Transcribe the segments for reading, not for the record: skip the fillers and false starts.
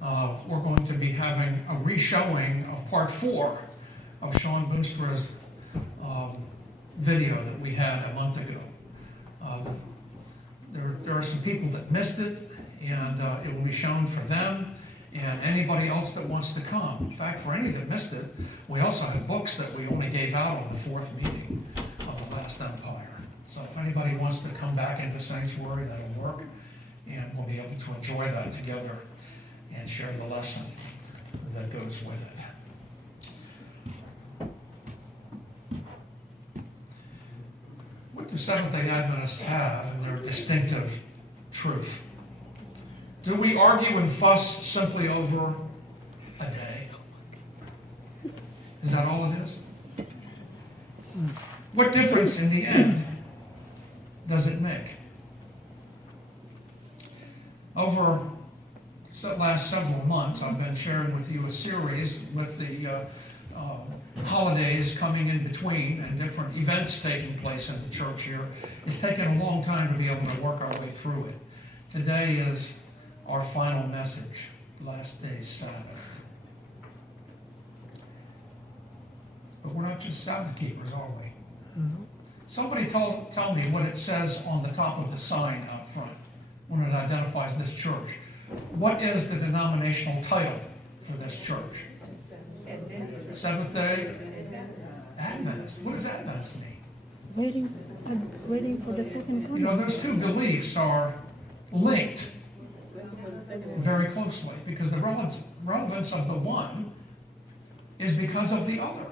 we're going to be having a re-showing of part 4 of Sean Boonstra's video that we had a month ago. There are some people that missed it, and it will be shown for them and anybody else that wants to come. In fact, for any that missed it, we also have books that we only gave out on the 4th meeting of the last Empire. So if anybody wants to come back into Sanctuary, that'll work, and we'll be able to enjoy that together and share the lesson that goes with it. What do Seventh-day Adventists have in their distinctive truth? Do we argue and fuss simply over a day? Is that all it is? What difference in the end does it make? Over the last several months, I've been sharing with you a series with the holidays coming in between and different events taking place in the church here. It's taken a long time to be able to work our way through it. Today is our final message, last day's Sabbath. But we're not just Sabbath keepers, are we? Mm-hmm. Somebody tell me what it says on the top of the sign up front when it identifies this church. What is the denominational title for this church? Seventh-day Adventist. What does Adventist mean? Waiting for the second coming. You know, those two beliefs are linked very closely because the relevance of the one is because of the other.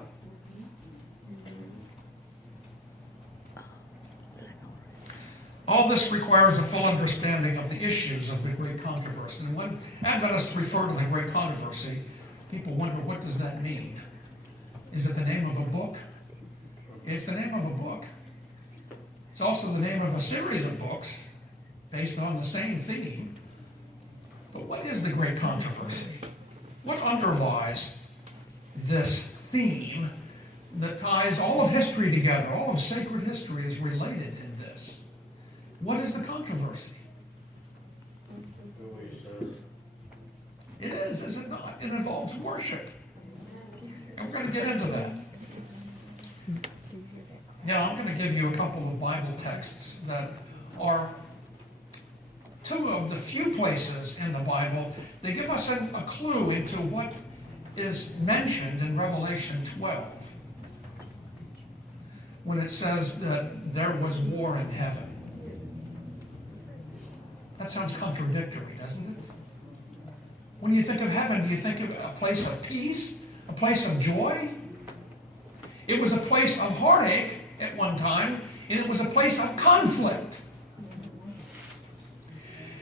All this requires a full understanding of the issues of the great controversy. And when Adventists refer to the great controversy, people wonder, what does that mean? Is it the name of a book? It's the name of a book. It's also the name of a series of books based on the same theme. But what is the great controversy? What underlies this theme that ties all of history together? All of sacred history is related in this. What is the controversy? It is it not? It involves worship. And we're going to get into that. Now, I'm going to give you a couple of Bible texts that are two of the few places in the Bible that give us a clue into what is mentioned in Revelation 12 when it says that there was war in heaven. That sounds contradictory, doesn't it? When you think of heaven, do you think of a place of peace, a place of joy? It was a place of heartache at one time, and it was a place of conflict.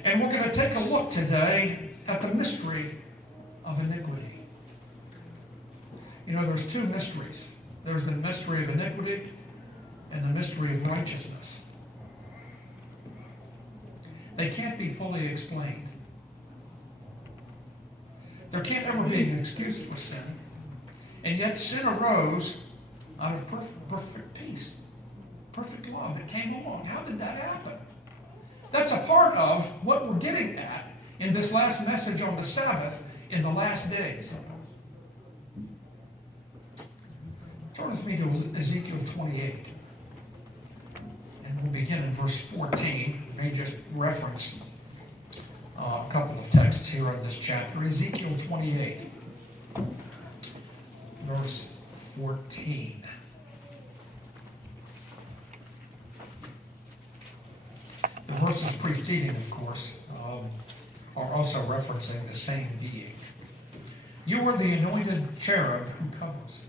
And we're going to take a look today at the mystery of iniquity. You know, there's two mysteries. There's the mystery of iniquity and the mystery of righteousness. They can't be fully explained. There can't ever be an excuse for sin. And yet sin arose out of perfect peace, perfect love. It came along. How did that happen? That's a part of what we're getting at in this last message on the Sabbath in the last days. Turn with me to Ezekiel 28. And we'll begin in verse 14. I may just reference a couple of texts here in this chapter. Ezekiel 28, verse 14. The verses preceding, of course, are also referencing the same being. You were the anointed cherub who covers.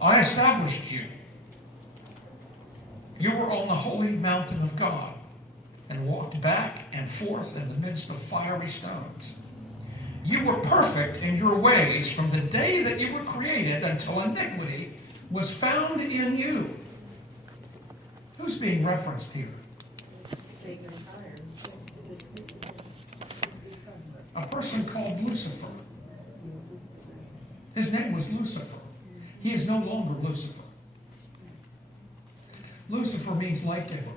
I established you. You were on the holy mountain of God and walked back and forth in the midst of fiery stones. You were perfect in your ways from the day that you were created until iniquity was found in you. Who's being referenced here? A person called Lucifer. His name was Lucifer. He is no longer Lucifer. Lucifer means light giver.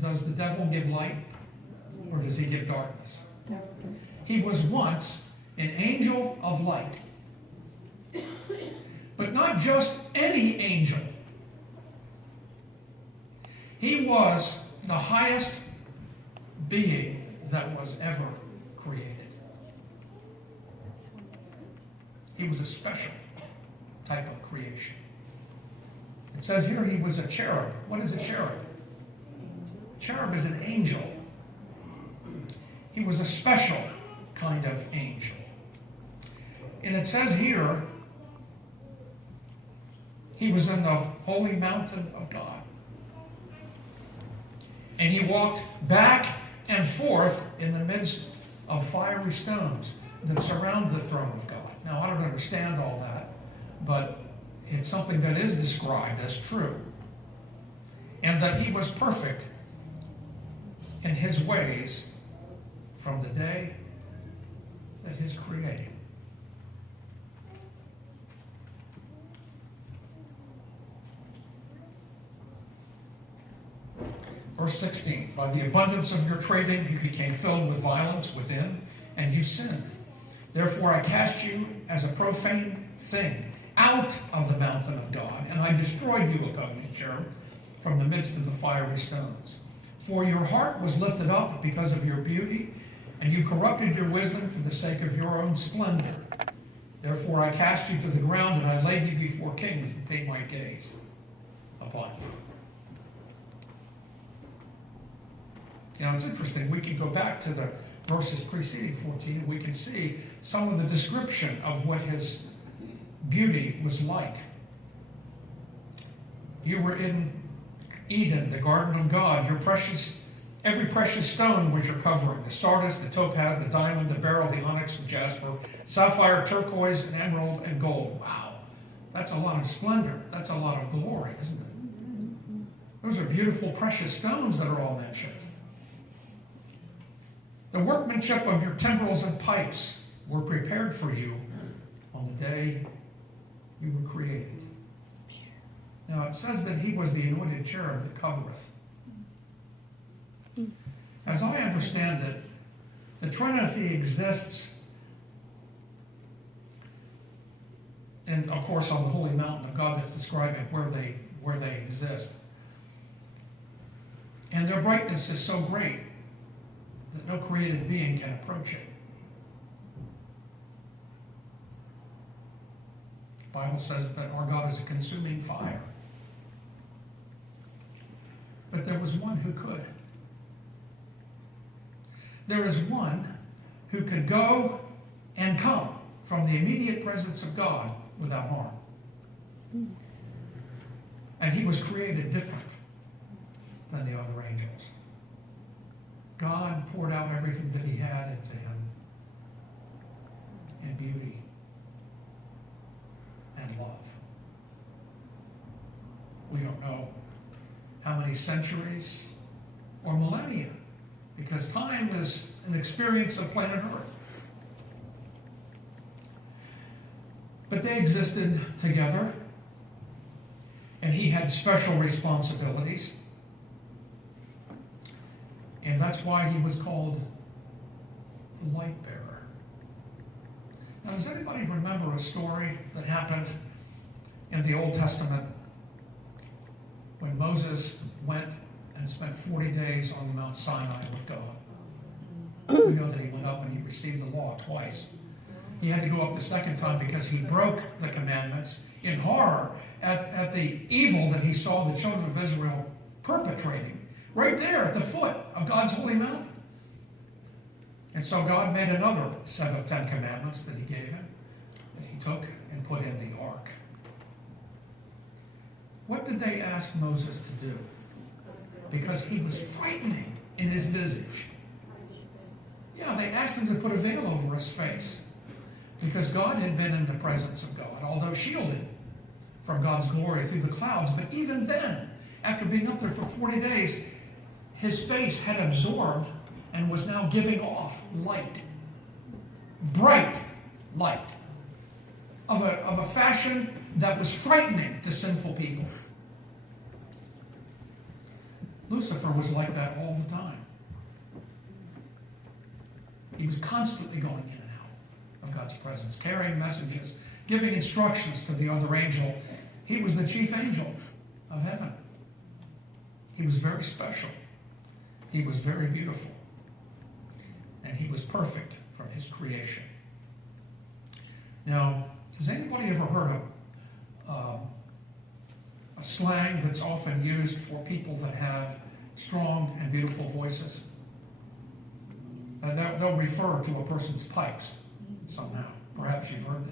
Does the devil give light, or does he give darkness? he was once an angel of light. But not just any angel. He was the highest being that was ever created. He was a special type of creation. It says here he was a cherub. What is a cherub? Cherub is an angel. He was a special kind of angel. And it says here, he was in the holy mountain of God. And he walked back and forth in the midst of fiery stones that surround the throne of God. Now, I don't understand all that, but it's something that is described as true. And that he was perfect in his ways from the day that he was created. Verse 16, by the abundance of your trading you became filled with violence within, and you sinned. Therefore I cast you as a profane thing out of the mountain of God, and I destroyed you, O covenant cherub, from the midst of the fiery stones. For your heart was lifted up because of your beauty, and you corrupted your wisdom for the sake of your own splendor. Therefore I cast you to the ground, and I laid you before kings, that they might gaze upon you. Now, it's interesting. We can go back to the verses preceding 14, and we can see some of the description of what his beauty was like. You were in Eden, the garden of God. Every precious stone was your covering. The sardis, the topaz, the diamond, the beryl, the onyx, the jasper, sapphire, turquoise, and emerald, and gold. Wow. That's a lot of splendor. That's a lot of glory, isn't it? Those are beautiful, precious stones that are all mentioned. The workmanship of your timbrels and pipes were prepared for you on the day you were created. Now it says that he was the anointed cherub that covereth. As I understand it, the Trinity exists, and of course on the holy mountain of God that's describing where they exist. And their brightness is so great that no created being can approach it. The Bible says that our God is a consuming fire. But there was one who could. There is one who could go and come from the immediate presence of God without harm. And he was created different than the other angels. God poured out everything that he had into him in beauty and love. We don't know how many centuries or millennia, because time is an experience of planet Earth. But they existed together, and he had special responsibilities. And that's why he was called the light bearer. Now, does anybody remember a story that happened in the Old Testament when Moses went and spent 40 days on Mount Sinai with God? We know that he went up and he received the law twice. He had to go up the second time because he broke the commandments in horror at the evil that he saw the children of Israel perpetrating. Right there at the foot of God's holy mountain. And so God made another set of 10 commandments that he gave him, that he took and put in the ark. What did they ask Moses to do? Because he was frightening in his visage. Yeah, they asked him to put a veil over his face. Because God had been in the presence of God, although shielded from God's glory through the clouds. But even then, after being up there for 40 days, his face had absorbed and was now giving off light. Bright light. Of a fashion that was frightening to sinful people. Lucifer was like that all the time. He was constantly going in and out of God's presence, carrying messages, giving instructions to the other angel. He was the chief angel of heaven. He was very special. He was very beautiful. And he was perfect from his creation. Now, has anybody ever heard of a slang that's often used for people that have strong and beautiful voices? They'll refer to a person's pipes somehow. Perhaps you've heard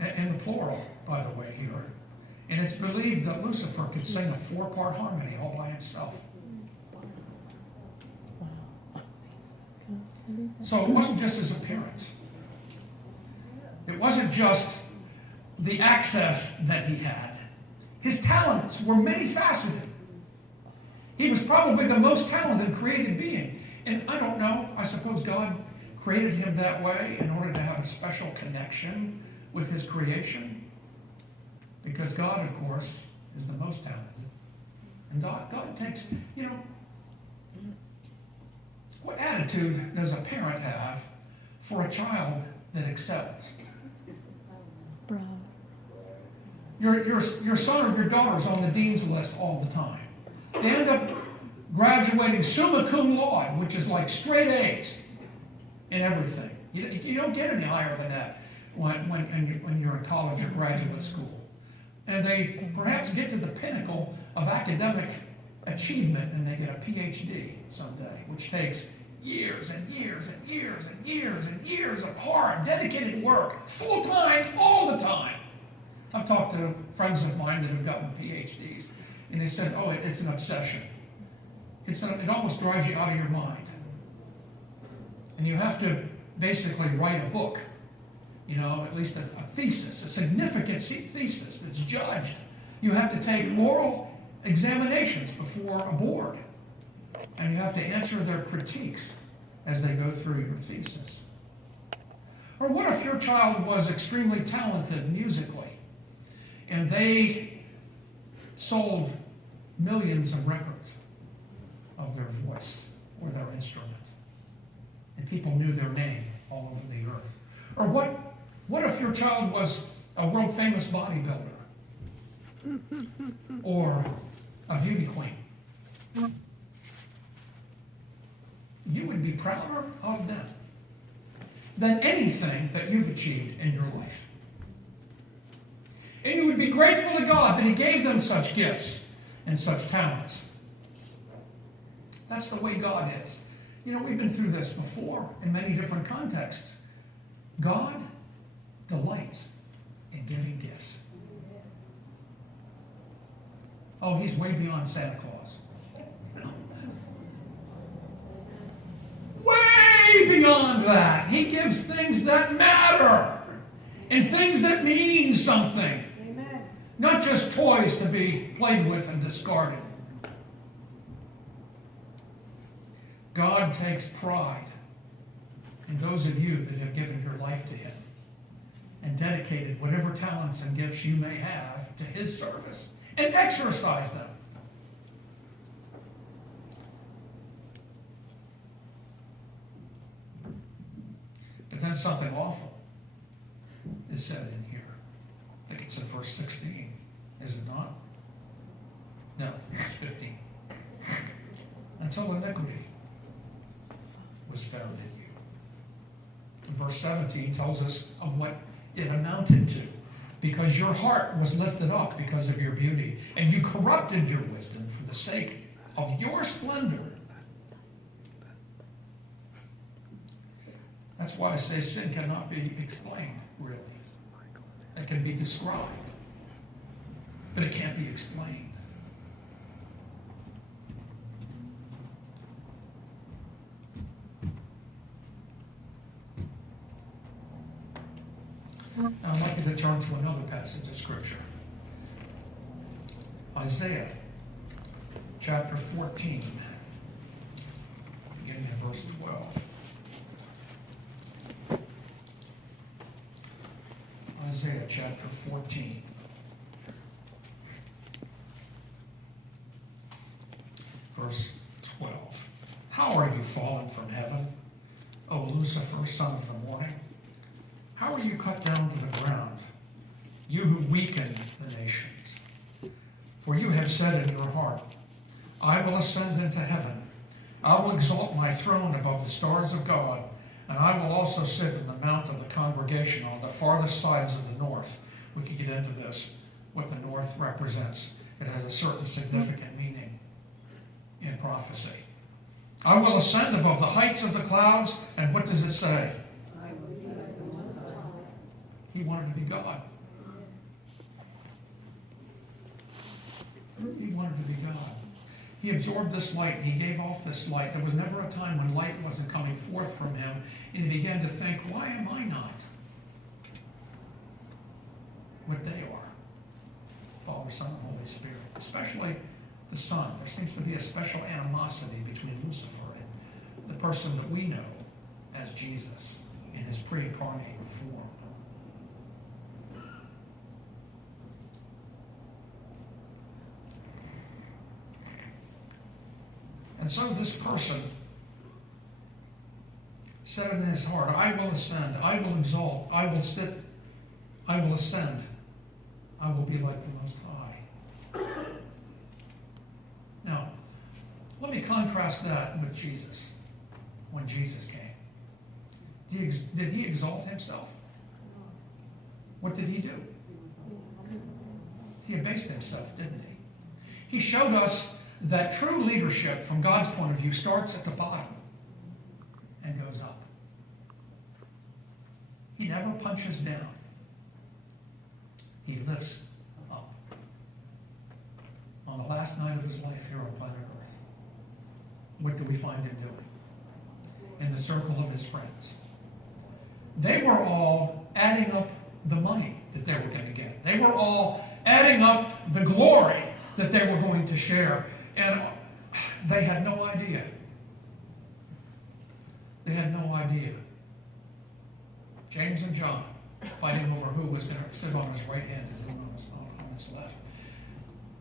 that. In the plural, by the way, here. And it's believed that Lucifer could sing a 4-part harmony all by himself. So it wasn't just his appearance. It wasn't just the access that he had. His talents were many-faceted. He was probably the most talented created being. And I don't know, I suppose God created him that way in order to have a special connection with his creation. Because God, of course, is the most talented. And God takes, what attitude does a parent have for a child that excels? Bro. Your son or your daughter's on the dean's list all the time. They end up graduating summa cum laude, which is like straight A's in everything. You don't get any higher than that when you're in college or graduate school. And they perhaps get to the pinnacle of academic achievement and they get a PhD someday, which takes years and years and years and years and years of hard, dedicated work, full time, all the time. I've talked to friends of mine that have gotten PhDs, and they said, oh, it's an obsession. It almost drives you out of your mind. And you have to basically write a book, at least a thesis, a significant thesis that's judged. You have to take oral examinations before a board, and you have to answer their critiques as they go through your thesis. Or what if your child was extremely talented musically, and they sold millions of records of their voice or their instrument, and people knew their name all over the earth? Or what if your child was a world-famous bodybuilder or a beauty queen? You would be prouder of them than anything that you've achieved in your life. And you would be grateful to God that He gave them such gifts and such talents. That's the way God is. We've been through this before in many different contexts. God delights in giving gifts. Oh, He's way beyond Santa Claus. Way beyond that. He gives things that matter and things that mean something. Amen. Not just toys to be played with and discarded. God takes pride in those of you that have given your life to Him and dedicated whatever talents and gifts you may have to His service and exercise them. But then something awful is said in here. I think it's in verse 16, is it not? No, it's 15. Until iniquity was found in you. And verse 17 tells us of what it amounted to. Because your heart was lifted up because of your beauty, and you corrupted your wisdom for the sake of your splendor. That's why I say sin cannot be explained, really. It can be described, but it can't be explained. Now I'd like you to turn to another passage of Scripture. Isaiah chapter 14, beginning in verse 12. Isaiah chapter 14. Verse 12. How are fallen from heaven, O Lucifer, son of the morning? How are you cut down to the ground, you who weaken the nations? For you have said in your heart, I will ascend into heaven. I will exalt my throne above the stars of God, and I will also sit in the mount of the congregation on the farthest sides of the north. We could get into this, what the north represents. It has a certain significant meaning in prophecy. I will ascend above the heights of the clouds, and what does it say? He wanted to be God. He wanted to be God. He absorbed this light. He gave off this light. There was never a time when light wasn't coming forth from him, and he began to think, why am I not what they are? Father, Son, and Holy Spirit. Especially the Son. There seems to be a special animosity between Lucifer and the person that we know as Jesus in his pre-incarnate form. And so this person said in his heart, I will ascend, I will exalt, I will sit, I will ascend, I will be like the Most High. Now, let me contrast that with Jesus, when Jesus came. Did he exalt himself? What did he do? He abased himself, didn't he? He showed us that true leadership, from God's point of view, starts at the bottom and goes up. He never punches down. He lifts up. On the last night of his life here on planet Earth, what do we find him doing? In the circle of his friends. They were all adding up the money that they were going to get. They were all adding up the glory that they were going to share. And they had no idea. They had no idea. James and John fighting over who was going to sit on his right hand and who on his left.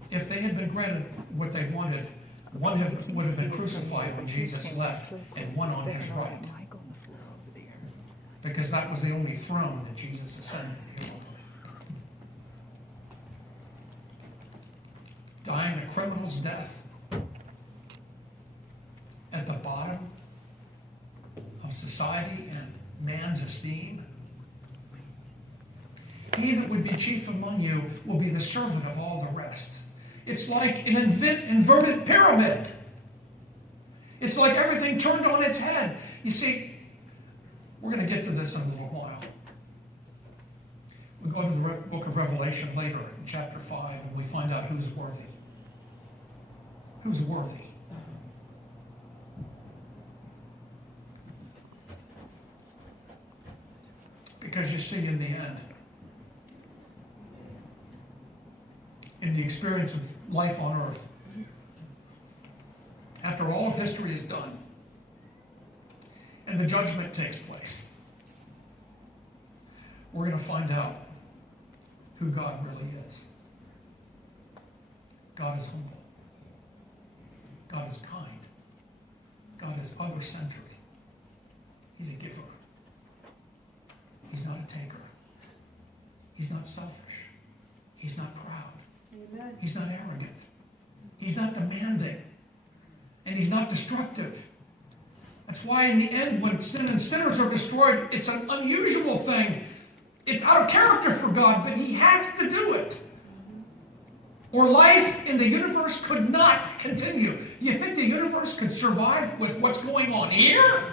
If they had been granted what they wanted, one would have been crucified when Jesus left, and one on his right. Because that was the only throne that Jesus ascended to. Dying a criminal's death at the bottom of society and man's esteem. He that would be chief among you will be the servant of all the rest. It's like an inverted pyramid. It's like everything turned on its head. You see, we're going to get to this in a little while. We go to the book of Revelation later in chapter 5, and we find out who's worthy. Who's worthy? Because you see, in the end, in the experience of life on earth, after all of history is done, and the judgment takes place, we're going to find out who God really is. God is humble. God is kind. God is other-centered. He's a giver. He's not a taker. He's not selfish. He's not proud. Amen. He's not arrogant. He's not demanding. And he's not destructive. That's why in the end, when sin and sinners are destroyed, it's an unusual thing. It's out of character for God, but he has to do it. Or life in the universe could not continue. Do you think the universe could survive with what's going on here?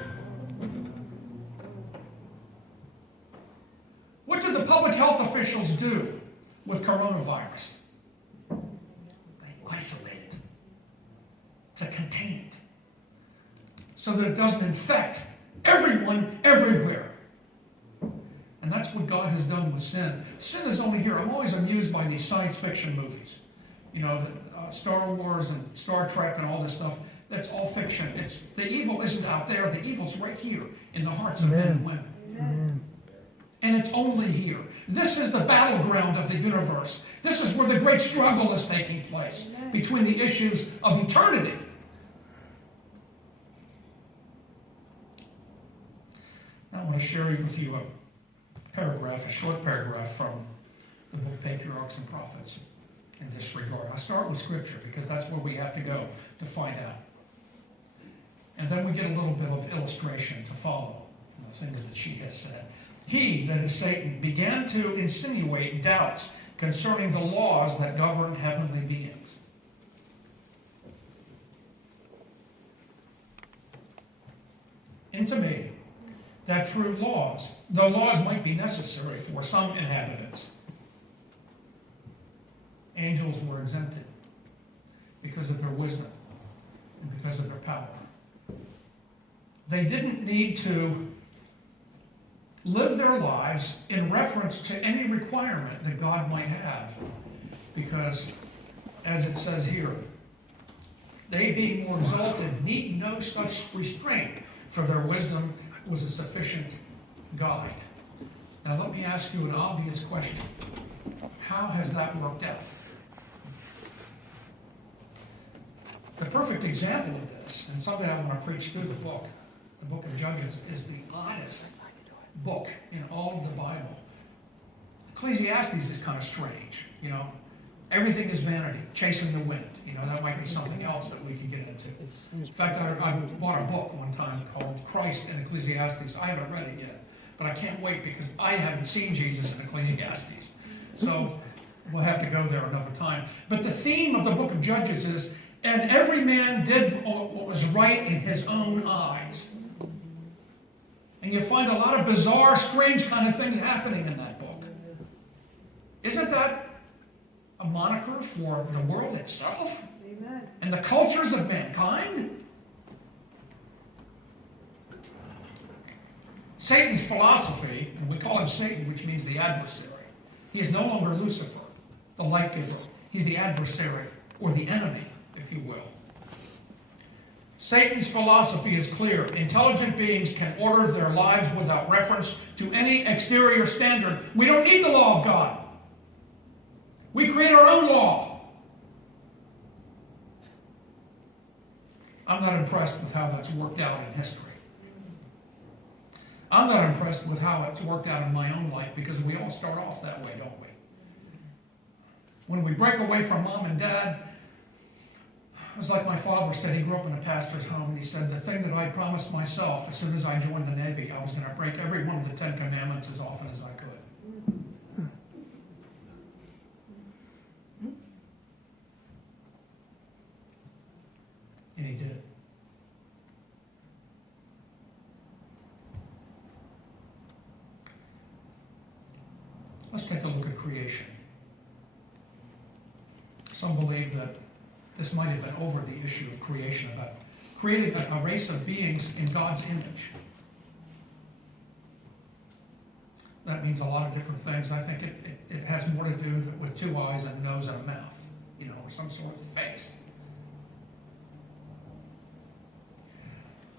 What do the public health officials do with coronavirus? They isolate it to contain it so that it doesn't infect everyone everywhere. And that's what God has done with sin. Sin is only here. I'm always amused by these science fiction movies. You know, Star Wars and Star Trek and all this stuff. That's all fiction. The evil isn't out there. The evil's right here in the hearts of men and women. Amen. And it's only here. This is the battleground of the universe. This is where the great struggle is taking place between the issues of eternity I want to share with you a paragraph, a short paragraph from the book Patriarchs and Prophets in this regard. I start with Scripture because that's where we have to go to find out. And then we get a little bit of illustration to follow the things that she has said. He, that is Satan, began to insinuate doubts concerning the laws that govern heavenly beings. Intimating that through laws, though laws might be necessary for some inhabitants, angels were exempted because of their wisdom and because of their power. They didn't need to live their lives in reference to any requirement that God might have, because, as it says here, they being more exalted need no such restraint, for their wisdom was a sufficient guide. Now let me ask you an obvious question. How has that worked out? The perfect example of this, and something I want to preach through the book of Judges, is the oddest book in all of the Bible. Ecclesiastes is kind of strange, Everything is vanity, chasing the wind. That might be something else that we could get into. In fact, I bought a book one time called Christ in Ecclesiastes. I haven't read it yet, but I can't wait because I haven't seen Jesus in Ecclesiastes. So we'll have to go there another time. But the theme of the book of Judges is, and every man did what was right in his own eyes. And you find a lot of bizarre, strange kind of things happening in that book. Isn't that a moniker for the world itself? Amen. And the cultures of mankind? Satan's philosophy, and we call him Satan, which means the adversary. He is no longer Lucifer, the light giver. He's the adversary, or the enemy, if you will. Satan's philosophy is clear. Intelligent beings can order their lives without reference to any exterior standard. We don't need the law of God. We create our own law. I'm not impressed with how that's worked out in history. I'm not impressed with how it's worked out in my own life, because we all start off that way, don't we? When we break away from mom and dad, it was like my father said. He grew up in a pastor's home, and he said, the thing that I promised myself as soon as I joined the Navy, I was going to break every one of the 10 Commandments as often as I could. And he did. Let's take a look at creation. Some believe that this might have been over the issue of creation, about creating a race of beings in God's image. That means a lot of different things. I think it has more to do with 2 eyes and a nose and a mouth, or some sort of face.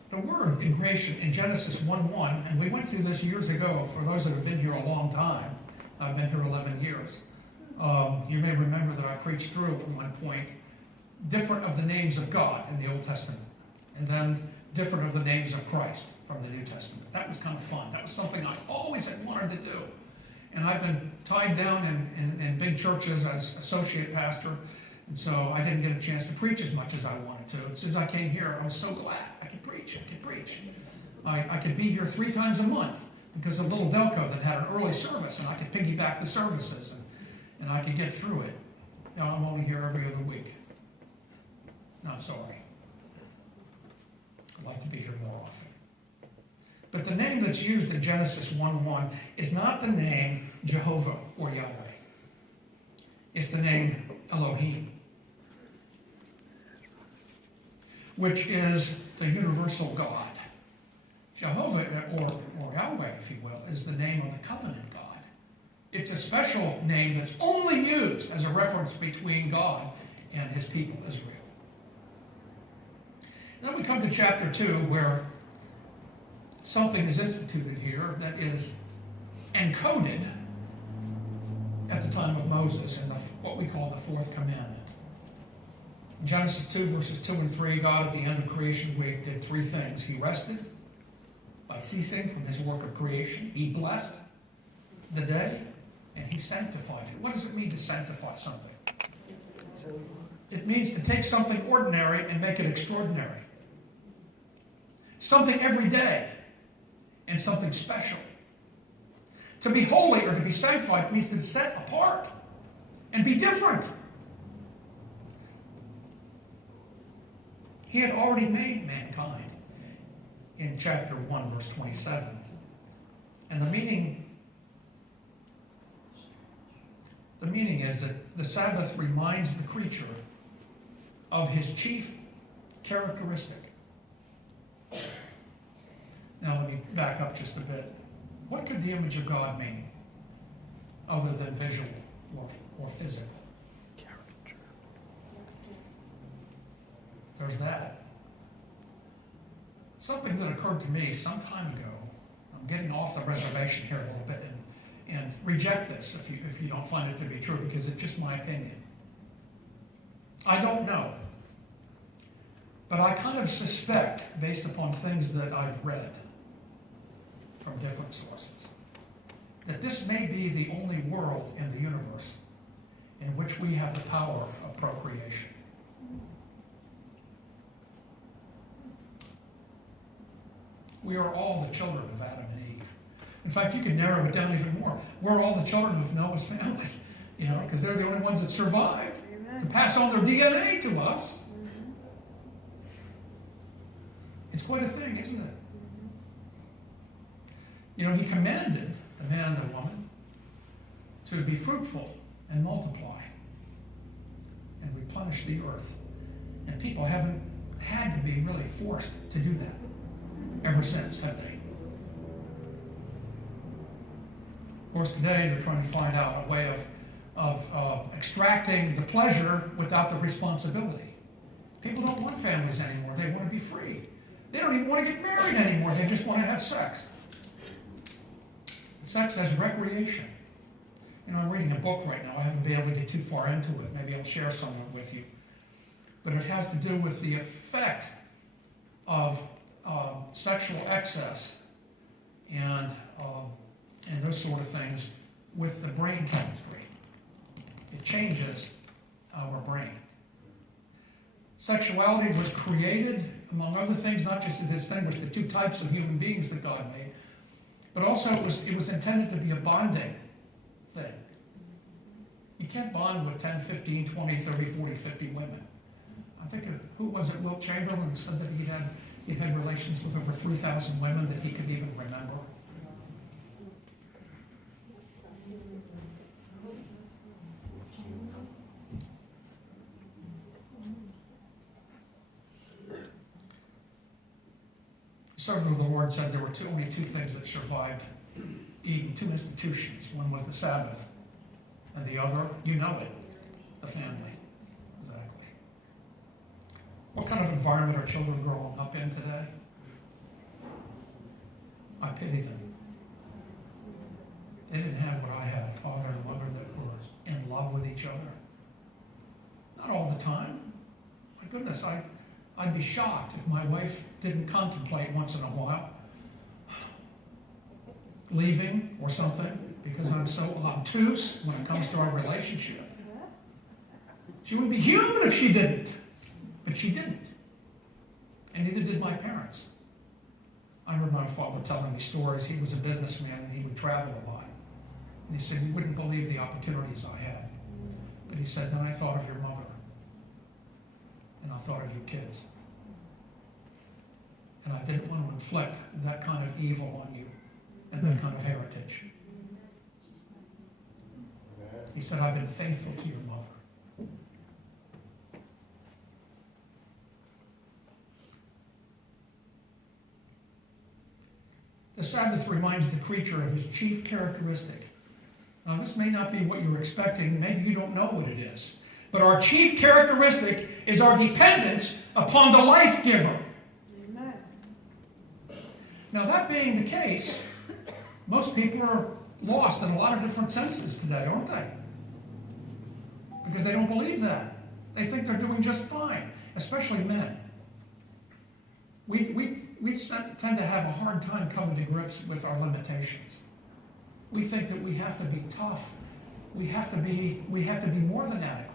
The word in creation in Genesis 1:1, and we went through this years ago, for those that have been here a long time. I've been here 11 years. You may remember that I preached through at one point different of the names of God in the Old Testament, and then different of the names of Christ from the New Testament. That was kind of fun. That was something I always had wanted to do. And I've been tied down in big churches as associate pastor, and so I didn't get a chance to preach as much as I wanted to. As soon as I came here, I was so glad I could preach. I could be here 3 times a month because of Little Delco that had an early service, and I could piggyback the services, and I could get through it. Now I'm only here every other week. No, I'm sorry. I'd like to be here more often. But the name that's used in Genesis 1:1 is not the name Jehovah or Yahweh. It's the name Elohim, which is the universal God. Jehovah, or Yahweh, if you will, is the name of the covenant God. It's a special name that's only used as a reference between God and his people, Israel. And then we come to chapter 2, where something is instituted here that is encoded at the time of Moses in what we call the 4th commandment. In Genesis 2, verses 2 and 3, God at the end of creation did 3 things. He rested ceasing from his work of creation. He blessed the day, and he sanctified it. What does it mean to sanctify something? It means to take something ordinary and make it extraordinary. Something every day and something special. To be holy or to be sanctified means to be set apart and be different. He had already made mankind in chapter 1, verse 27. And the meaning is that the Sabbath reminds the creature of his chief characteristic. Now let me back up just a bit. What could the image of God mean other than visual or physical? Character. There's that. Something that occurred to me some time ago. I'm getting off the reservation here a little bit and reject this if you don't find it to be true, because it's just my opinion. I don't know. But I kind of suspect, based upon things that I've read from different sources, that this may be the only world in the universe in which we have the power of procreation. We are all the children of Adam and Eve. In fact, you can narrow it down even more. We're all the children of Noah's family, because they're the only ones that survived to pass on their DNA to us. It's quite a thing, isn't it? He commanded the man and the woman to be fruitful and multiply and replenish the earth. And people haven't had to be really forced to do that ever since, have they? Of course, today they're trying to find out a way of extracting the pleasure without the responsibility. People don't want families anymore. They want to be free. They don't even want to get married anymore. They just want to have sex. Sex as recreation. I'm reading a book right now. I haven't been able to get too far into it. Maybe I'll share some of it with you. But it has to do with the effect of sexual excess and those sort of things with the brain chemistry. It changes our brain. Sexuality was created, among other things, not just to distinguish the two types of human beings that God made, but also it was intended to be a bonding thing. You can't bond with 10, 15, 20, 30, 40, 50 women. I think, who was it, Wilt Chamberlain, who said that he had relations with over 3,000 women that he could even remember. The servant of the Lord said there were only two things that survived Eden, two institutions. One was the Sabbath, and the other, the family. Exactly. What kind of environment are children growing up in today? I pity them. They didn't have what I had, a father and mother that were in love with each other. Not all the time. My goodness, I'd be shocked if my wife didn't contemplate once in a while leaving or something, because I'm so obtuse when it comes to our relationship. She wouldn't be human if she didn't. But she didn't. And neither did my parents. I remember my father telling me stories. He was a businessman and he would travel a lot. And he said, "You wouldn't believe the opportunities I had." But he said, "Then I thought of your mother. And I thought of your kids. And I didn't want to inflict that kind of evil on you and that kind of heritage." He said, "I've been faithful to your mother." The Sabbath reminds the creature of his chief characteristic. Now, this may not be what you're expecting. Maybe you don't know what it is. But our chief characteristic is our dependence upon the life giver. Amen. Now, that being the case, most people are lost in a lot of different senses today, aren't they? Because they don't believe that. They think they're doing just fine, especially men. We tend to have a hard time coming to grips with our limitations. We think that we have to be tough. We have to be more than adequate.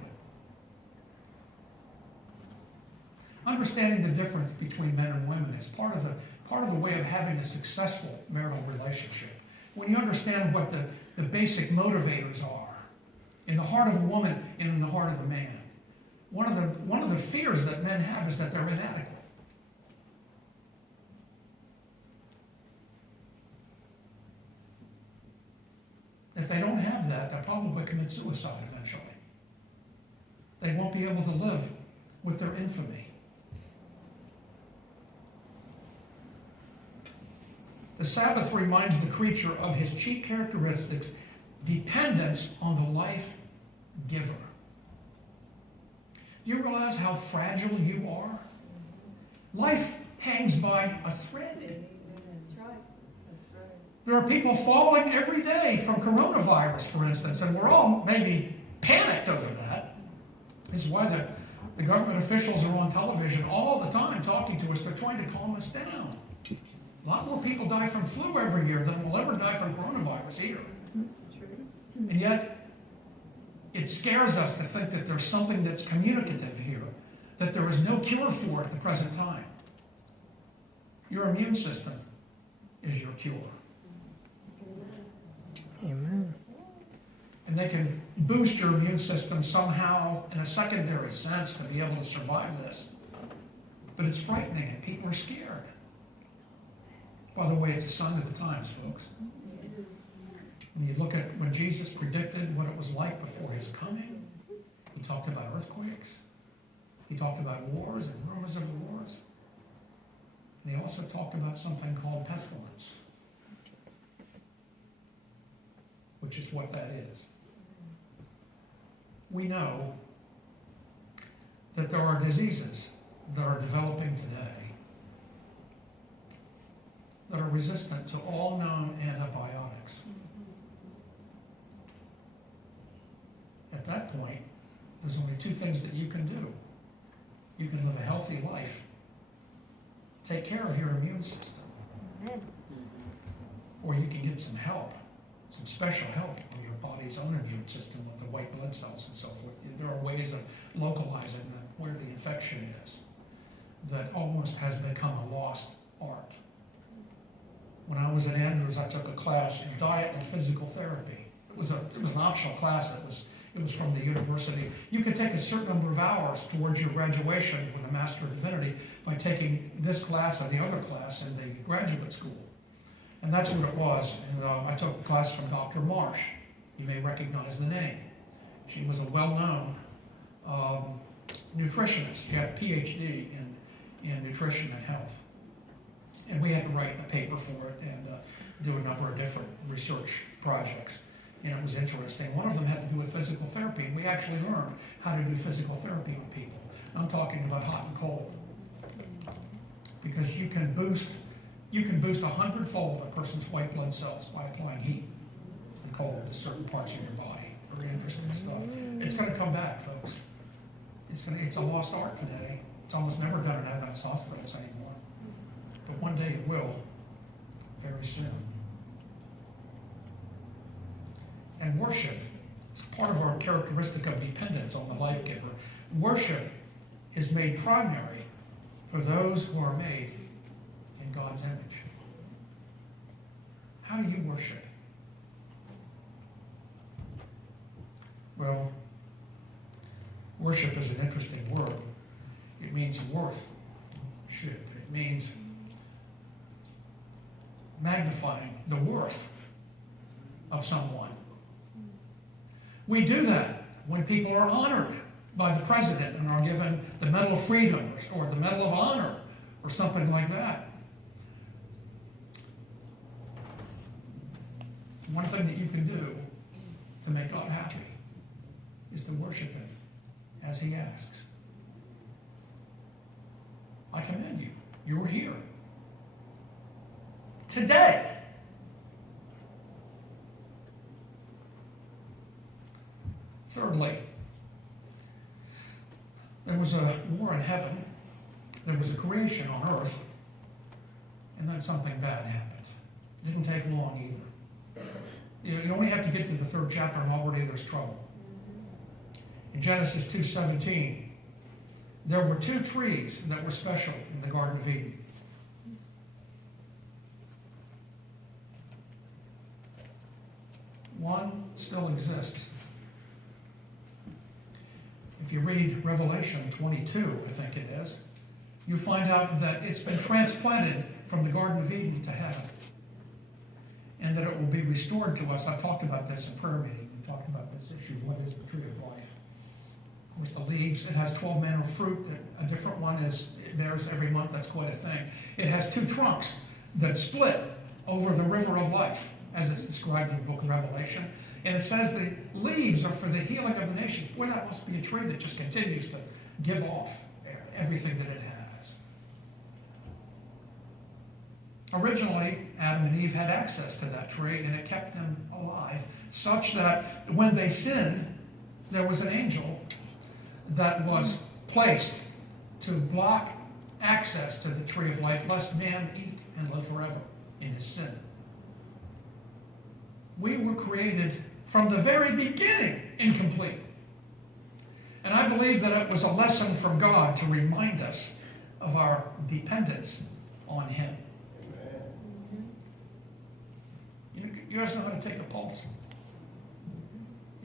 Understanding the difference between men and women is part of the way of having a successful marital relationship. When you understand what the basic motivators are in the heart of a woman and in the heart of a man, one of the fears that men have is that they're inadequate. If they don't have that, they'll probably commit suicide eventually. They won't be able to live with their infamy. The Sabbath reminds the creature of his chief characteristics, dependence on the life giver. Do you realize how fragile you are? Life hangs by a thread. That's right. That's right. There are people falling every day from coronavirus, for instance, and we're all maybe panicked over that. This is why the government officials are on television all the time talking to us. They're trying to calm us down. A lot more people die from flu every year than will ever die from coronavirus here. That's true. And yet, it scares us to think that there's something that's communicative here, that there is no cure for at the present time. Your immune system is your cure. Amen. And they can boost your immune system somehow in a secondary sense to be able to survive this. But it's frightening and people are scared. By the way, it's a sign of the times, folks. When you look at when Jesus predicted what it was like before his coming, he talked about earthquakes. He talked about wars and rumors of wars. And he also talked about something called pestilence, which is what that is. We know that there are diseases that are developing today that are resistant to all known antibiotics. At that point, there's only two things that you can do. You can live a healthy life, take care of your immune system, or you can get some help, some special help from your body's own immune system with the white blood cells and so forth. There are ways of localizing where the infection is that almost has become a lost art. When I was at Andrews, I took a class in diet and physical therapy. It was an optional class. It was from the university. You could take a certain number of hours towards your graduation with a Master of Divinity by taking this class and the other class in the graduate school. And that's what it was. And I took a class from Dr. Marsh. You may recognize the name. She was a well-known nutritionist. She had a PhD in nutrition and health. And we had to write a paper for it and do a number of different research projects. And it was interesting. One of them had to do with physical therapy. And we actually learned how to do physical therapy with people. I'm talking about hot and cold. Because you can boost 100-fold a person's white blood cells by applying heat and cold to certain parts of your body. Very interesting stuff. It's going to come back, folks. It's a lost art today. It's almost never done in Adventist hospitals anymore. But one day it will, very soon. And worship is part of our characteristic of dependence on the life giver. Worship is made primary for those who are made in God's image. How do you worship? Well, worship is an interesting word. It means worth. It means magnifying the worth of someone. We do that when people are honored by the president and are given the Medal of Freedom or the Medal of Honor or something like that. One thing that you can do to make God happy is to worship him as he asks. I commend you. You're here. Today. Thirdly, there was a war in heaven. There was a creation on earth. and then something bad happened. It didn't take long either. You only have to get to the 3rd chapter and already there's trouble. In Genesis 2:17, there were 2 trees that were special in the Garden of Eden. One still exists. If you read Revelation 22, I think it is, you find out that it's been transplanted from the Garden of Eden to heaven, and that it will be restored to us. I've talked about this in prayer meeting. We talked about this issue. What is the tree of life? Of course, the leaves, it has 12 manner of fruit. A different one bears every month. That's quite a thing. It has 2 trunks that split over the river of life, as it's described in the book of Revelation. And it says the leaves are for the healing of the nations. Boy, that must be a tree that just continues to give off everything that it has. Originally, Adam and Eve had access to that tree, and it kept them alive, such that when they sinned, there was an angel that was placed to block access to the tree of life, lest man eat and live forever in his sin. We were created from the very beginning incomplete. And I believe that it was a lesson from God to remind us of our dependence on Him. You guys know how to take a pulse?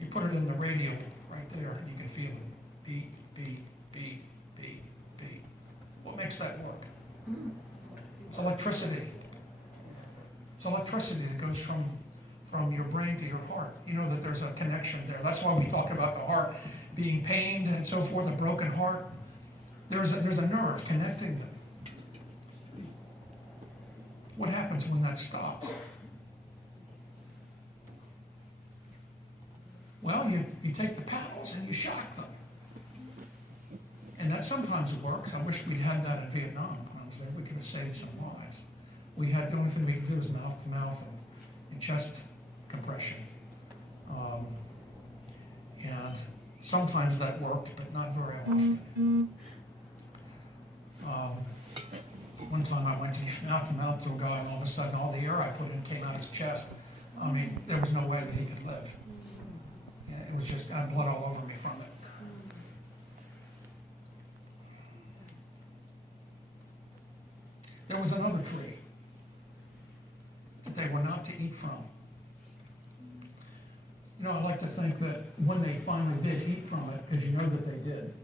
You put it in the radio right there, and you can feel it. Beat, beat, beat, beat, beat. What makes that work? It's electricity. It's electricity that goes from your brain to your heart. You know that there's a connection there. That's why we talk about the heart being pained and so forth, a broken heart. There's a nerve connecting them. What happens when that stops? Well, you take the paddles and you shock them. And that sometimes works. I wish we'd had that in Vietnam when I was there. We could have saved some lives. The only thing we could do was mouth to mouth and chest compression. And sometimes that worked, but not very often. One time I went to mouth to a guy, and all of a sudden all the air I put in came out his chest. I mean, there was no way that he could live. Yeah, it was just, I had blood all over me from it. There was another tree that they were not to eat from. You know, I like to think that when they finally did eat from it, because you know that they did,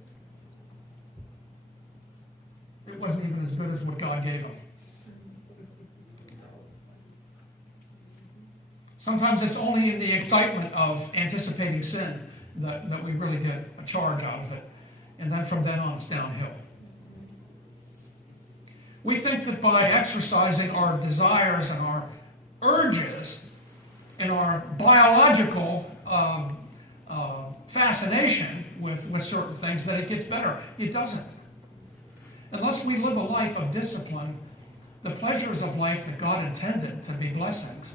it wasn't even as good as what God gave them. Sometimes it's only in the excitement of anticipating sin that we really get a charge out of it. And then from then on, it's downhill. We think that by exercising our desires and our urges and our biological fascination with certain things, that it gets better. It doesn't. Unless we live a life of discipline, the pleasures of life that God intended to be blessings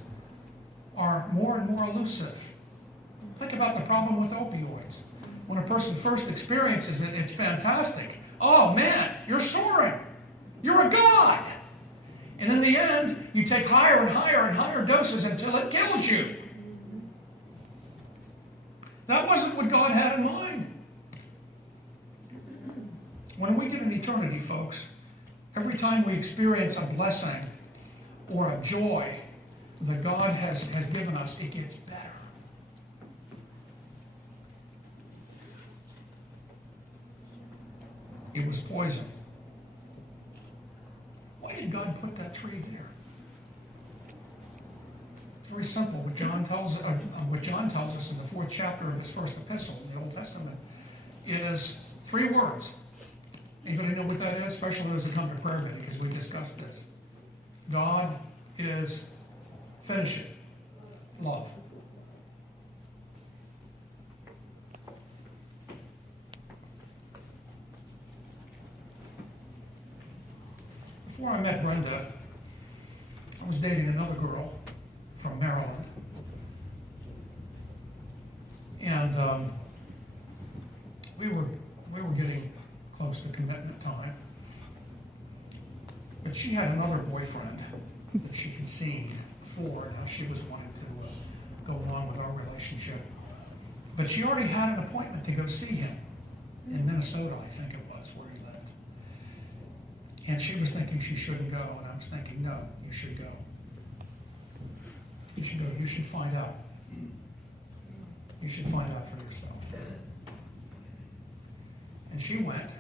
are more and more elusive. Think about the problem with opioids. When a person first experiences it, it's fantastic. Oh man, you're soaring. You're a god. And in the end, you take higher and higher and higher doses until it kills you. That wasn't what God had in mind. When we get in eternity, folks, every time we experience a blessing or a joy that God has given us, it gets better. It was poison. Why did God put that tree there? Very simple. What John tells us in the 4th chapter of his first epistle in the Old Testament is 3 words. Anybody know what that is? Especially those that come to prayer meeting, because we discussed this. God is finishing love. Before I met Brenda, I was dating another girl from Maryland. And we were getting close to commitment time. But But she had another boyfriend that she conceived for, and she was wanting to go along with our relationship. But she already had an appointment to go see him in Minnesota, I think it was, where he lived. And she was thinking she shouldn't go, and I was thinking, no, you should go. You should go. You should find out. You should find out for yourself. And she went,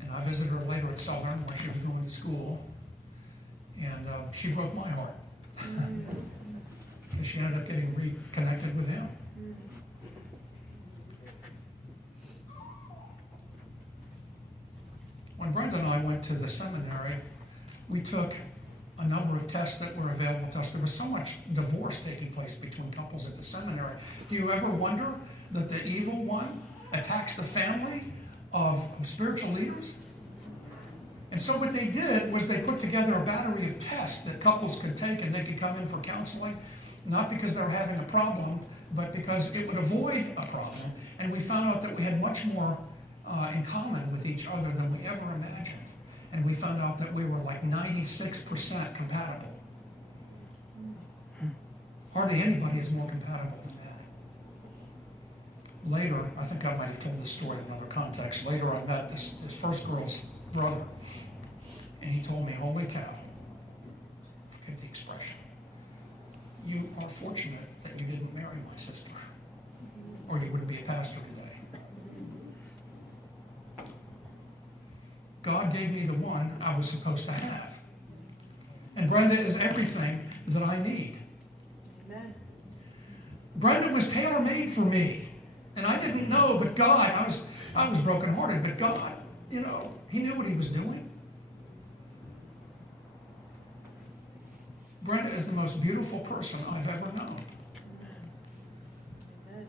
and I visited her later at Southern where she was going to school, and she broke my heart. And she ended up getting reconnected with him. When Brenda and I went to the seminary, we took a number of tests that were available to us. There was so much divorce taking place between couples at the seminary. Do you ever wonder that the evil one attacks the family of spiritual leaders? And so what they did was they put together a battery of tests that couples could take, and they could come in for counseling, not because they were having a problem, but because it would avoid a problem. And we found out that we had much more in common with each other than we ever imagined. And we found out that we were like 96% compatible. Hardly anybody is more compatible than that. Later, I think I might have told this story in another context. Later, I met this first girl's brother, and he told me, holy cow, forget the expression, you are fortunate that you didn't marry my sister, or you wouldn't be a pastor today. God gave me the one I was supposed to have. And Brenda is everything that I need. Amen. Brenda was tailor-made for me. And I didn't know, but God, I was brokenhearted, but God, He knew what He was doing. Brenda is the most beautiful person I've ever known. Amen.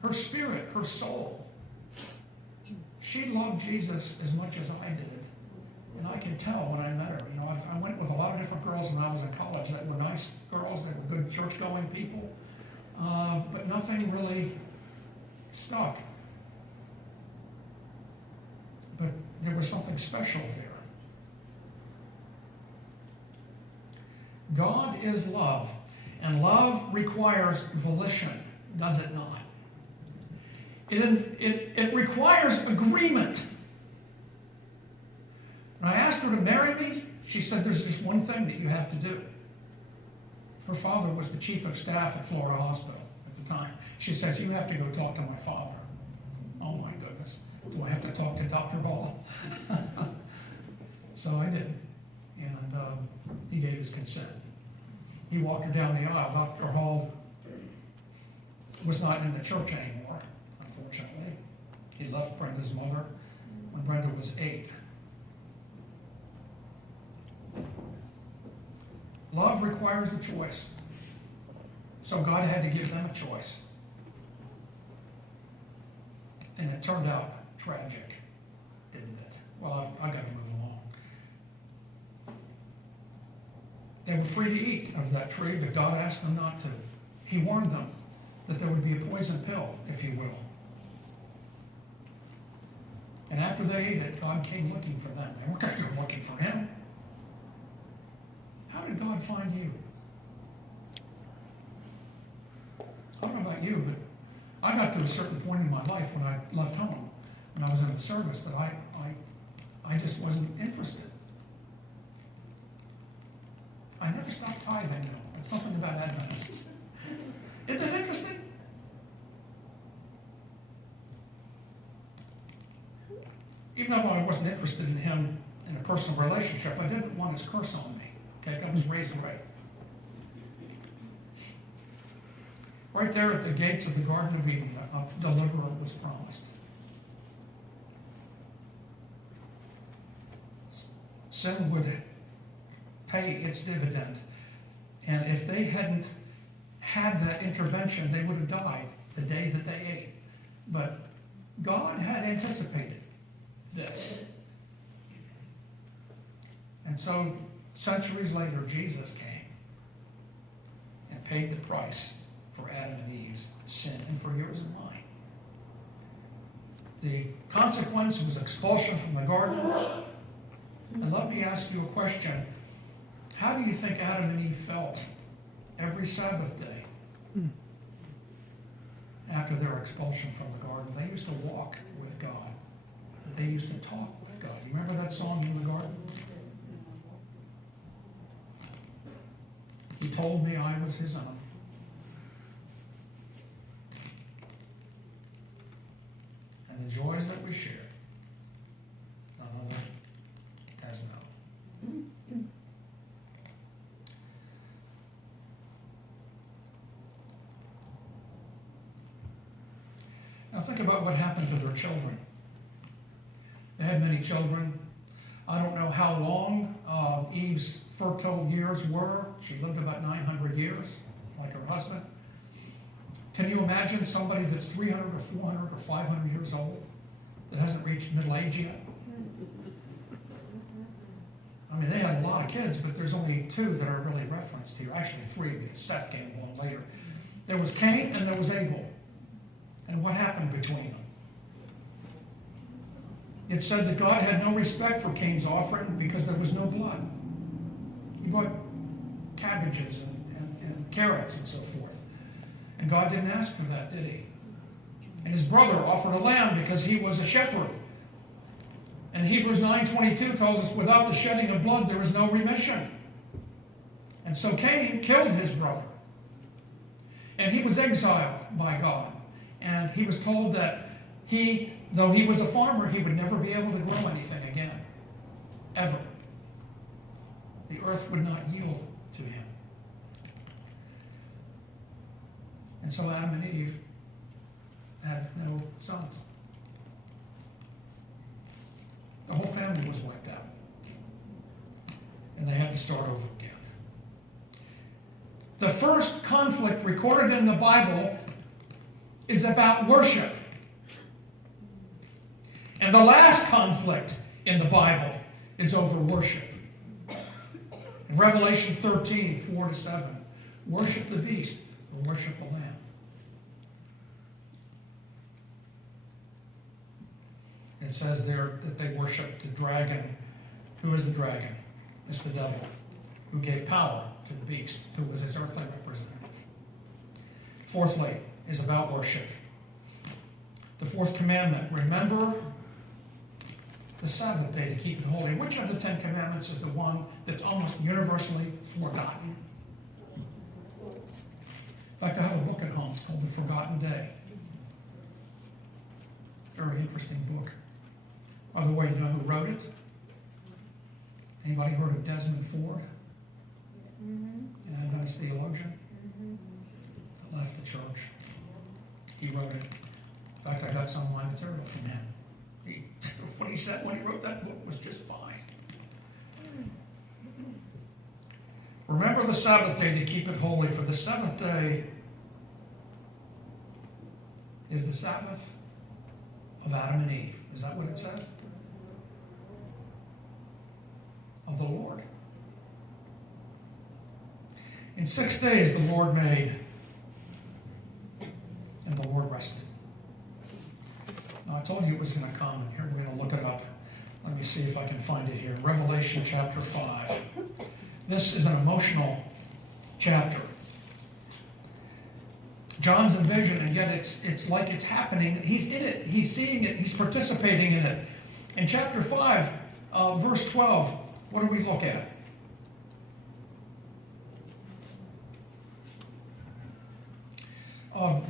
Her spirit, her soul. She loved Jesus as much as I did. And I can tell when I met her. I went with a lot of different girls when I was in college that were nice girls, that were good church-going people. But nothing really stuck. But there was something special there. God is love, and love requires volition, does it not? It requires agreement. When I asked her to marry me, she said, there's just one thing that you have to do. Her father was the chief of staff at Florida Hospital at the time. She says, you have to go talk to my father. Oh my goodness. Do I have to talk to Dr. Hall? So I did. And he gave his consent. He walked her down the aisle. Dr. Hall was not in the church anymore, unfortunately. He left Brenda's mother when Brenda was 8. Love requires a choice. So God had to give them a choice. And it turned out tragic, didn't it? Well, I've got to move along. They were free to eat of that tree, but God asked them not to. He warned them that there would be a poison pill, if you will. And after they ate it, God came looking for them. They weren't going to go looking for Him. How did God find you? I don't know about you, but I got to a certain point in my life when I left home, when I was in the service, that I just wasn't interested. I never stopped tithing, It's something about Adventists. Isn't it interesting? Even though I wasn't interested in him in a personal relationship, I didn't want his curse on me. Okay, I was raised right. Right there at the gates of the Garden of Eden, a deliverer was promised. Sin would pay its dividend. And if they hadn't had that intervention, they would have died the day that they ate. But God had anticipated this. And so, centuries later, Jesus came and paid the price for Adam and Eve's sin and for yours and mine. The consequence was expulsion from the garden. And let me ask you a question. How do you think Adam and Eve felt every Sabbath day after their expulsion from the garden? They used to walk with God. They used to talk with God. You remember that song in the garden? He told me I was his own. And the joys that we shared, none other has known. Now think about what happened to their children. They had many children. I don't know how long Eve's fertile years were. She lived about 900 years, like her husband. Can you imagine somebody that's 300 or 400 or 500 years old that hasn't reached middle age yet? I mean, they had a lot of kids, but there's only two that are really referenced here. Actually, three, because Seth came along later. There was Cain and there was Abel. And what happened between them? It said that God had no respect for Cain's offering because there was no blood. He brought cabbages and carrots and so forth. And God didn't ask for that, did he? And his brother offered a lamb because he was a shepherd. And Hebrews 9:22 tells us, without the shedding of blood, there is no remission. And so Cain killed his brother. And he was exiled by God. And he was told that though he was a farmer, he would never be able to grow anything again. Ever. The earth would not yield to him. And so Adam and Eve had no sons. The whole family was wiped out. And they had to start over again. The first conflict recorded in the Bible is about worship. And the last conflict in the Bible is over worship. In Revelation 13, 4-7, worship the beast or worship the Lamb. It says there that they worshiped the dragon. Who is the dragon? It's the devil, who gave power to the beast, who was his earthly representative. Fourthly, is about worship. The fourth commandment, remember the Sabbath day to keep it holy. Which of the 10 commandments is the one that's almost universally forgotten? In fact, I have a book at home. It's called The Forgotten Day. Very interesting book. By the way, you know who wrote it? Anybody heard of Desmond Ford? An Adventist theologian? Left the church. He wrote it. In fact, I got some of my material from him. What he said when he wrote that book was just fine. Remember the Sabbath day to keep it holy, for the seventh day is the Sabbath of Adam and Eve. Is that what it says? Of the Lord. In 6 days the Lord made, and the Lord rested. Now, I told you it was going to come, and here we're going to look it up. Let me see if I can find it here. Revelation chapter 5. This is an emotional chapter. John's in vision, and yet it's like it's happening. He's in it. He's seeing it. He's participating in it. In chapter 5, verse 12, what do we look at?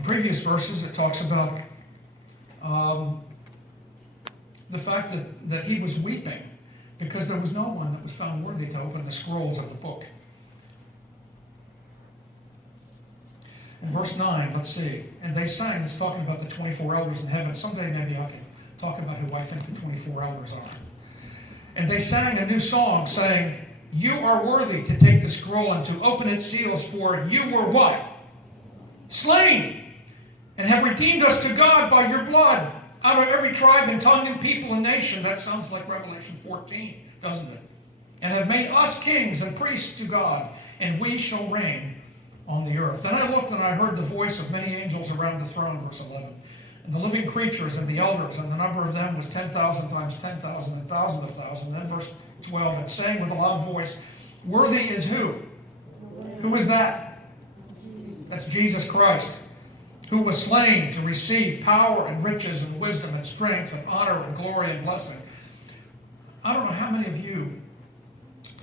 Previous verses, it talks about the fact that he was weeping because there was no one that was found worthy to open the scrolls of the book. In verse 9, let's see. And they sang, it's talking about the 24 elders in heaven. Someday maybe I can talk about who I think the 24 elders are. And they sang a new song saying, you are worthy to take the scroll and to open its seals, for you were what? Slain, and have redeemed us to God by your blood out of every tribe and tongue and people and nation. That sounds like Revelation 14, doesn't it? And have made us kings and priests to God, and we shall reign on the earth. Then I looked and I heard the voice of many angels around the throne, verse 11. And the living creatures and the elders, and the number of them was 10,000 times 10,000 and 1,000 of 1,000. Then verse 12, and saying with a loud voice, "Worthy is who?" Who is that? That's Jesus Christ, who was slain to receive power and riches and wisdom and strength and honor and glory and blessing. I don't know how many of you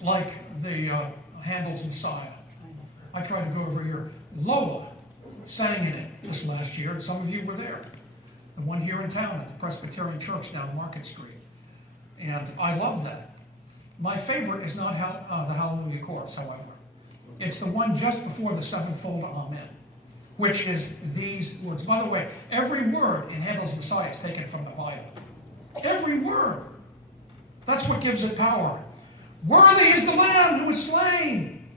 like the Handel's Messiah. I tried to go over here. Lola sang in it this last year, and some of you were there. The one here in town at the Presbyterian Church down Market Street. And I love that. My favorite is not the Hallelujah Chorus, however. It's the one just before the sevenfold Amen, which is these words. By the way, every word in Handel's Messiah is taken from the Bible. Every word. That's what gives it power. Worthy is the Lamb who was slain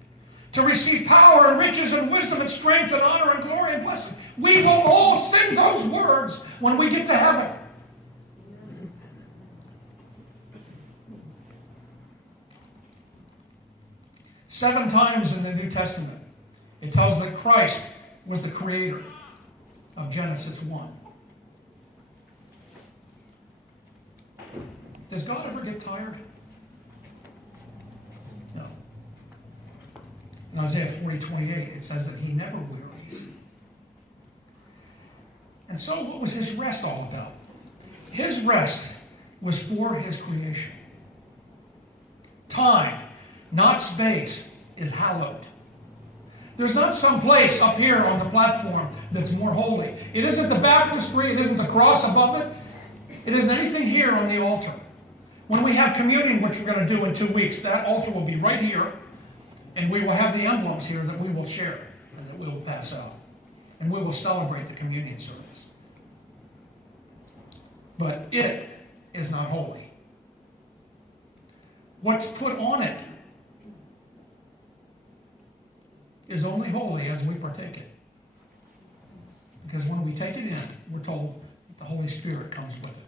to receive power and riches and wisdom and strength and honor and glory and blessing. We will all sing those words when we get to heaven. Seven times in the New Testament, it tells that Christ was the creator of Genesis 1. Does God ever get tired? No. In Isaiah 40:28, it says that he never wearies. And so what was his rest all about? His rest was for his creation. Time, not space, is hallowed. There's not some place up here on the platform that's more holy. It isn't the baptistry, it isn't the cross above it. It isn't anything here on the altar. When we have communion, which we're going to do in 2 weeks, that altar will be right here, and we will have the emblems here that we will share and that we will pass out. And we will celebrate the communion service. But it is not holy. What's put on it is only holy as we partake it. Because when we take it in, we're told that the Holy Spirit comes with it.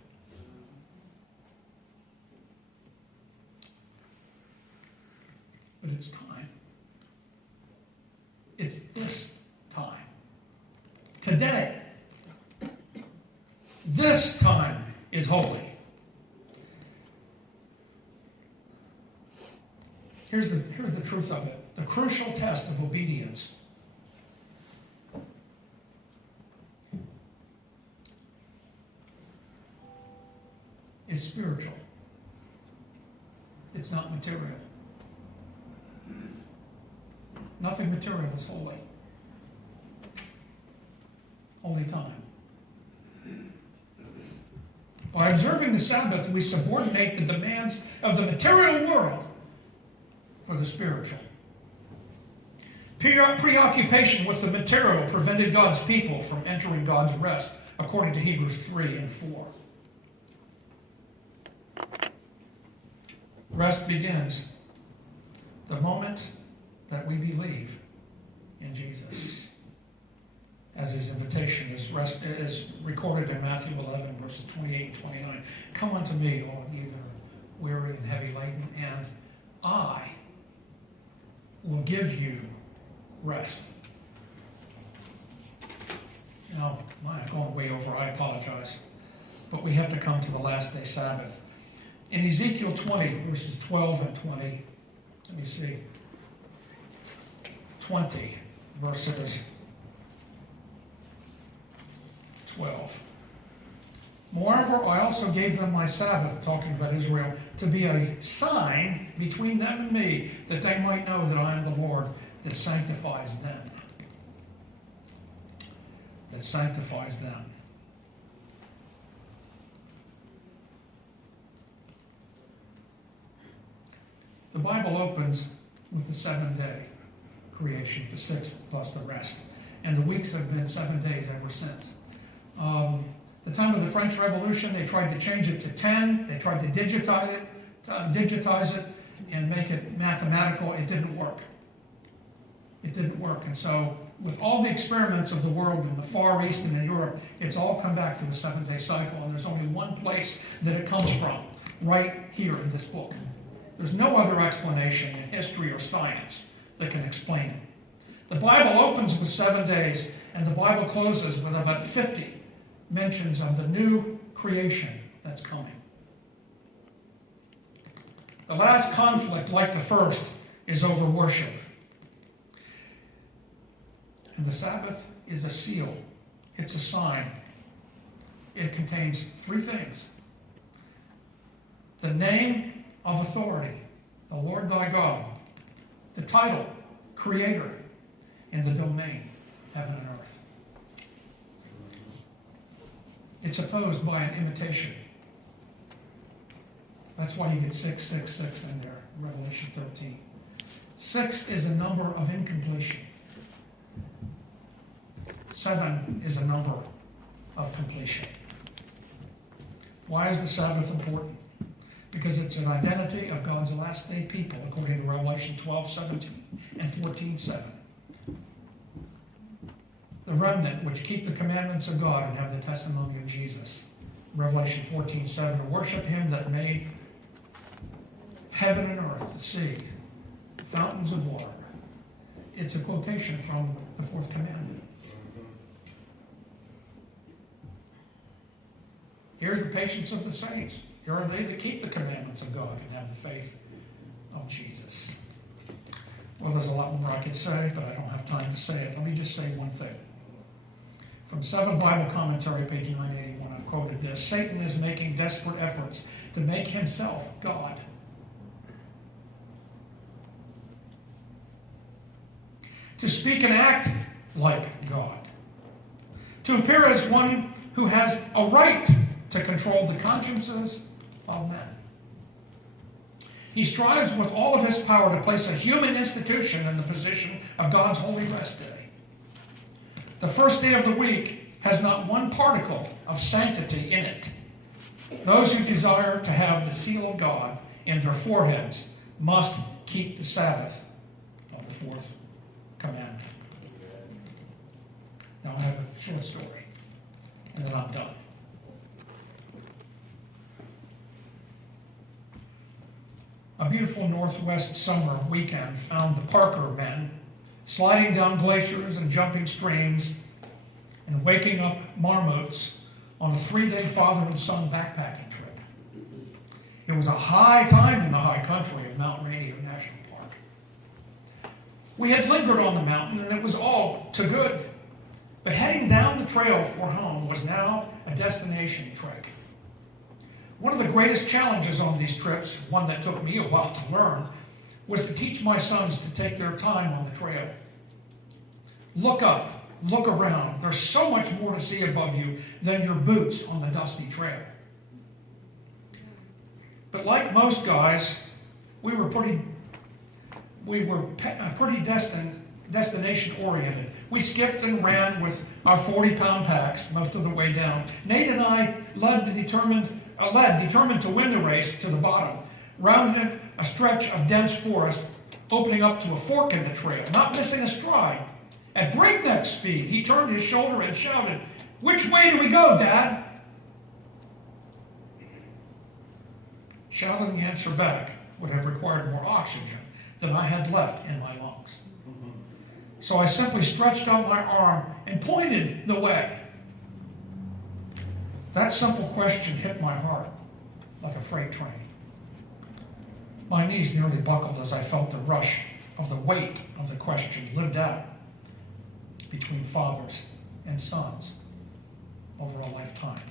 But it's time. It's this time. Today. This time is holy. Here's the truth of it. The crucial test of obedience is spiritual. It's not material. Nothing material is holy. Only time. By observing the Sabbath, we subordinate the demands of the material world for the spiritual. Preoccupation with the material prevented God's people from entering God's rest, according to Hebrews 3 and 4. Rest begins the moment that we believe in Jesus. As his invitation is recorded in Matthew 11, verses 28 and 29. Come unto me, all of you that are weary and heavy laden, and I will give you rest. Now, I've gone way over, I apologize. But we have to come to the last day Sabbath. In Ezekiel 20, verses 12 and 20, let me see. 20 verses 12. Moreover, I also gave them my Sabbath, talking about Israel, to be a sign between them and me, that they might know that I am the Lord that sanctifies them. That sanctifies them. The Bible opens with the 7-day creation, the 6th plus the rest. And the weeks have been 7 days ever since. The time of the French Revolution, they tried to change it to 10. They tried to digitize it and make it mathematical. It didn't work. It didn't work. And so with all the experiments of the world in the Far East and in Europe, it's all come back to the 7-day cycle. And there's only one place that it comes from, right here in this book. There's no other explanation in history or science that can explain it. The Bible opens with 7 days, and the Bible closes with about 50 mentions of the new creation that's coming. The last conflict, like the first, is over worship. And the Sabbath is a seal. It's a sign. It contains three things. The name of authority, the Lord thy God. The title, Creator. And the domain, heaven and earth. It's opposed by an imitation. That's why you get 666 in there, Revelation 13. 6 is a number of incompletion. 7 is a number of completion. Why is the Sabbath important? Because it's an identity of God's last day people, according to Revelation 12:17 and 14:7. The remnant which keep the commandments of God and have the testimony of Jesus. Revelation 14:7, worship him that made heaven and earth, the sea, fountains of water. It's a quotation from the fourth commandment. Here's the patience of the saints. Here are they that keep the commandments of God and have the faith of Jesus. Well, there's a lot more I could say, but I don't have time to say it. Let me just say one thing. From 7 Bible Commentary, page 981, I've quoted this. Satan is making desperate efforts to make himself God. To speak and act like God. To appear as one who has a right to control the consciences of men. He strives with all of his power to place a human institution in the position of God's holy rest day. The first day of the week has not one particle of sanctity in it. Those who desire to have the seal of God in their foreheads must keep the Sabbath of the fourth commandment. Now I have a short story, and then I'm done. A beautiful northwest summer weekend found the Parker men sliding down glaciers and jumping streams and waking up marmots on a 3-day father and son backpacking trip. It was a high time in the high country of Mount Rainier National Park. We had lingered on the mountain and it was all to good. But heading down the trail for home was now a destination trek. One of the greatest challenges on these trips, one that took me a while to learn, was to teach my sons to take their time on the trail. Look up, look around. There's so much more to see above you than your boots on the dusty trail. But like most guys, we were pretty destination oriented. We skipped and ran with our 40-pound packs most of the way down. Nate and I determined to win the race to the bottom, rounded a stretch of dense forest, opening up to a fork in the trail, not missing a stride. At breakneck speed, he turned his shoulder and shouted, "Which way do we go, Dad?" Shouting the answer back would have required more oxygen than I had left in my lungs. So I simply stretched out my arm and pointed the way. That simple question hit my heart like a freight train. My knees nearly buckled as I felt the rush of the weight of the question lived out between fathers and sons over a lifetime.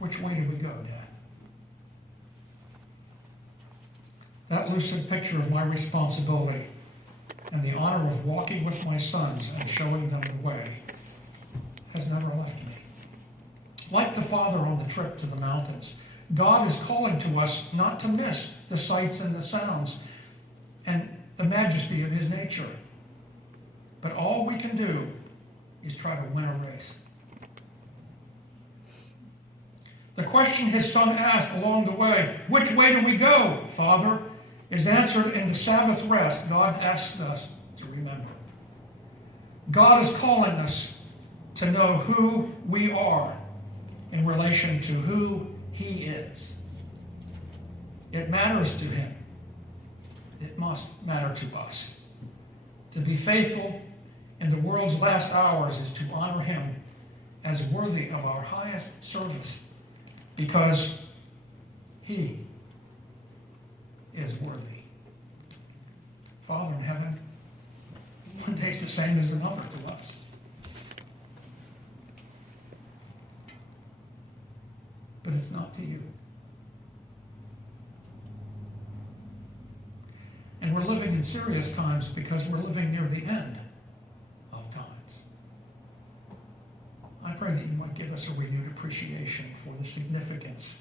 Which way do we go, Dad? That lucid picture of my responsibility and the honor of walking with my sons and showing them the way has never left me. Like the father on the trip to the mountains, God is calling to us not to miss the sights and the sounds and the majesty of his nature. But all we can do is try to win a race. The question his son asked along the way, "Which way do we go, Father?" is answered in the Sabbath rest God asks us to remember. God is calling us to know who we are in relation to who he is. It matters to him. It must matter to us. To be faithful in the world's last hours is to honor him as worthy of our highest service, because he is worthy. Father in heaven, one day's the same as another to us. But it's not to you. And we're living in serious times because we're living near the end of times. I pray that you might give us a renewed appreciation for the significance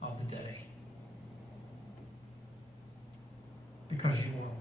of the day. Because you are